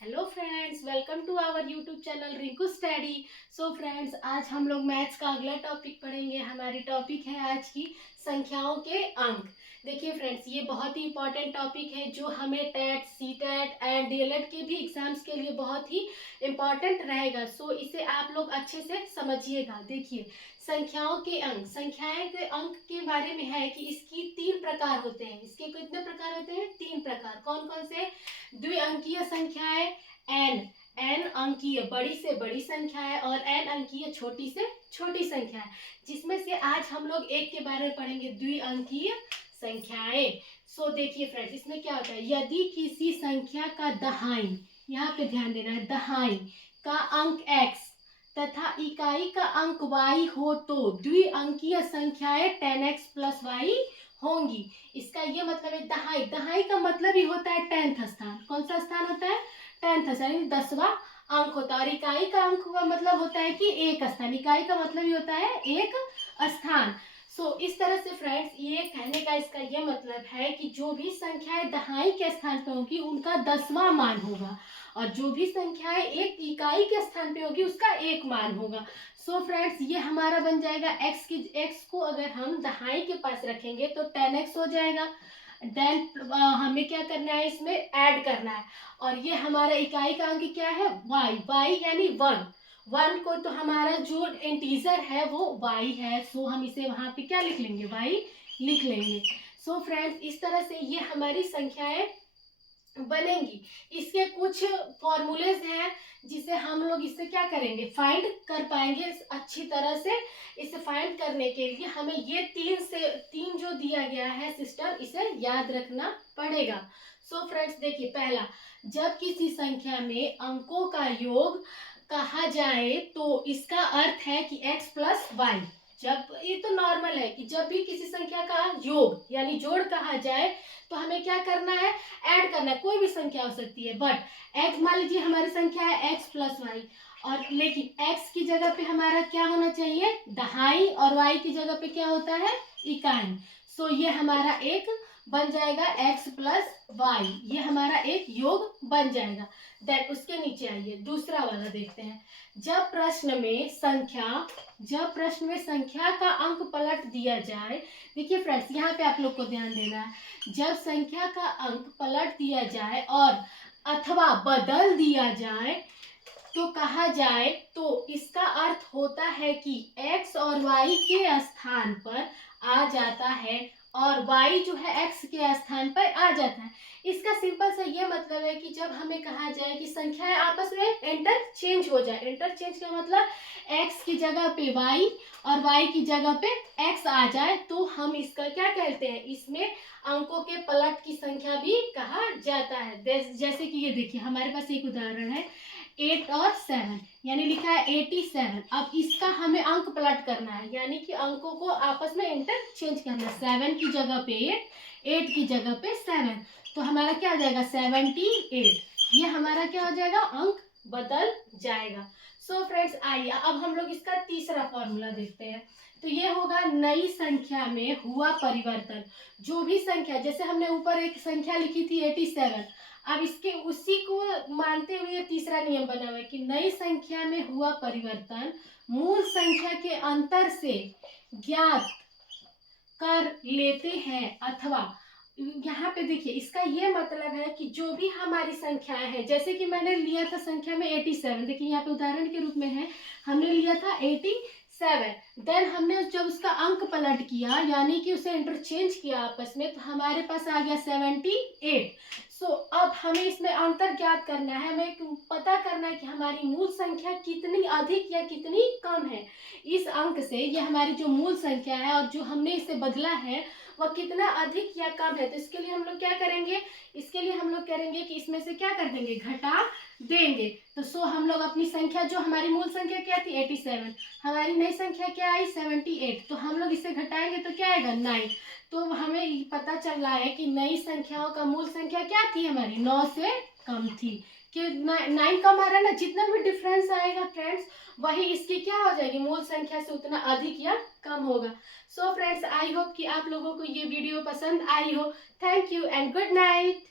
Hello friends, welcome to our YouTube channel Rinku study. So friends, आज हम लोग maths का अगला टॉपिक पढ़ेंगे। हमारी टॉपिक है आज की संख्याओं के अंक। देखिए फ्रेंड्स, ये बहुत ही इंपॉर्टेंट टॉपिक है जो हमें TET, C TET and DElEd के भी एग्जाम्स के लिए बहुत ही इम्पॉर्टेंट रहेगा। सो इसे आप लोग अच्छे से समझिएगा। देखिए, संख्याओं के अंक, संख्याएं के अंक के बारे में है कि इसकी 3 प्रकार होते हैं। इसके कितने प्रकार होते हैं? 3 प्रकार। कौन कौन से? द्विअंकीय संख्याएं, एन अंकीय बड़ी से बड़ी संख्या है और एन अंकीय छोटी से छोटी संख्या है, जिसमें से आज हम लोग एक के बारे में पढ़ेंगे, द्विअंकीय संख्याएं। सो देखिए फ्रेंड्स, इसमें क्या होता है, यदि किसी संख्या का दहाई, यहाँ पे ध्यान देना है, दहाई का अंक x तथा इकाई का अंक y हो तो द्विअंकीय संख्याएं 10x प्लस y होंगी। इसका ये मतलब है, दहाई, दहाई का मतलब ही होता है 10th स्थान। कौन सा स्थान होता है? 10th स्थान, यानी 10वां अंक होता है। और इकाई का अंक का मतलब होता है कि एक स्थान, इकाई का मतलब ही होता है एक स्थान। सो इस तरह से फ्रेंड्स, ये कहने का इसका ये मतलब है कि जो भी संख्याएं दहाई के स्थान पर होगी उनका 10वां मान होगा, और जो भी संख्याएं एक इकाई के स्थान पे होगी उसका एक मान होगा। सो फ्रेंड्स, ये हमारा बन जाएगा x को अगर हम दहाई के पास रखेंगे तो 10x हो जाएगा। देन हमें क्या करना है, इसमें ऐड करना है। और ये हमारा इकाई का अंक क्या है? y यानी 1 को तो हमारा जो इंटीजर है वो y है। सो हम इसे वहां पे क्या लिख लेंगे? y लिख लेंगे। सो फ्रेंड्स, इस तरह से ये हमारी संख्याएं बनेंगी। इसके कुछ फॉर्मूलेज हैं जिसे हम लोग इससे क्या करेंगे, फाइंड कर पाएंगे अच्छी तरह से। इसे फाइंड करने के लिए हमें ये तीन जो दिया गया है सिस्टम, इसे याद रखना पड़ेगा। सो फ्रेंड्स देखिए, पहला, जब किसी संख्या में अंकों का योग कहा जाए तो इसका अर्थ है कि x प्लस वाई। जब ये तो नॉर्मल है कि जब भी किसी संख्या का योग यानी जोड़ कहा जाए तो हमें क्या करना है? ऐड करना है। कोई भी संख्या हो सकती है, बट x, मान लीजिए हमारी संख्या है x प्लस वाई, और लेकिन x की जगह पे हमारा क्या होना चाहिए? दहाई, और y की जगह पे क्या होता है? इकाई। सो ये हमारा एक बन जाएगा x प्लस वाई, ये हमारा एक योग बन जाएगा। देन उसके नीचे आइए, दूसरा वाला देखते हैं। जब प्रश्न में संख्या का अंक पलट दिया जाए, देखिए फ्रेंड्स, यहाँ पे आप लोग को ध्यान देना है। जब संख्या का अंक पलट दिया जाए और अथवा बदल दिया जाए तो कहा जाए तो इसका अर्थ होता है कि x और y के स्थान पर आ जाता है और y जो है x के स्थान पर आ जाता है। इसका सिंपल सा ये मतलब है कि जब हमें कहा जाए कि संख्याएं आपस में इंटरचेंज हो जाए, इंटरचेंज का मतलब x की जगह पे y और y की जगह पे x आ जाए, तो हम इसका क्या कहते हैं? इसमें अंकों के पलट की संख्या भी कहा जाता है। जैसे कि ये देखिए, हमारे पास एक उदाहरण है, 8 और 7, यानी लिखा है 87। अब इसका हमें अंक पलट करना है, यानी कि अंकों को आपस में इंटरचेंज करना है। 7 की जगह पे 8 की जगह पे 7, तो हमारा क्या आ जाएगा? 78। ये हमारा क्या हो जाएगा? अंक बदल जाएगा। सो फ्रेंड्स, आइए अब हम लोग इसका तीसरा फॉर्मूला देखते हैं। तो ये होगा नई संख्या में हुआ परिवर्तन। जो भी संख्या, जैसे हमने ऊपर एक संख्या लिखी थी 87, अब इसके उसी को मानते हुए तीसरा नियम बना हुआ है कि नई संख्या में हुआ परिवर्तन मूल संख्या के अंतर से ज्ञात कर लेते हैं। अथवा यहाँ पे देखिए, इसका ये मतलब है कि जो भी हमारी संख्याएं हैं, जैसे कि मैंने लिया था संख्या में 87, देखिए यहाँ पे उदाहरण के रूप में है, हमने लिया था 87। देन हमने जब उसका अंक पलट किया, यानी कि उसे इंटरचेंज किया आपस में, तो हमारे पास आ गया 78। सो अब हमें इसमें अंतर ज्ञात करना है, हमें पता करना है कि हमारी मूल संख्या कितनी अधिक या कितनी कम है। इस अंक से ये हमारी जो मूल संख्या है और जो हमने इसे बदला है वह कितना अधिक या कम है। तो इसके लिए हम लोग क्या करेंगे? इसके लिए हम लोग करेंगे कि इसमें से क्या कर देंगे? घटा देंगे। तो सो हम लोग अपनी संख्या, जो हमारी मूल संख्या क्या थी 87, हमारी नई संख्या क्या आई 78, तो हम लोग इसे घटाएंगे तो क्या आएगा 9। तो हमें पता चल रहा है कि नई संख्याओं का मूल संख्या क्या थी? हमारी 9 से कम थी। कि 9 कम आ रहा है ना, जितना भी डिफरेंस आएगा फ्रेंड्स, वही इसकी क्या हो जाएगी? मूल संख्या से उतना अधिक या कम होगा। सो फ्रेंड्स, आई होप कि आप लोगों को ये वीडियो पसंद आई हो। Thank you and good night.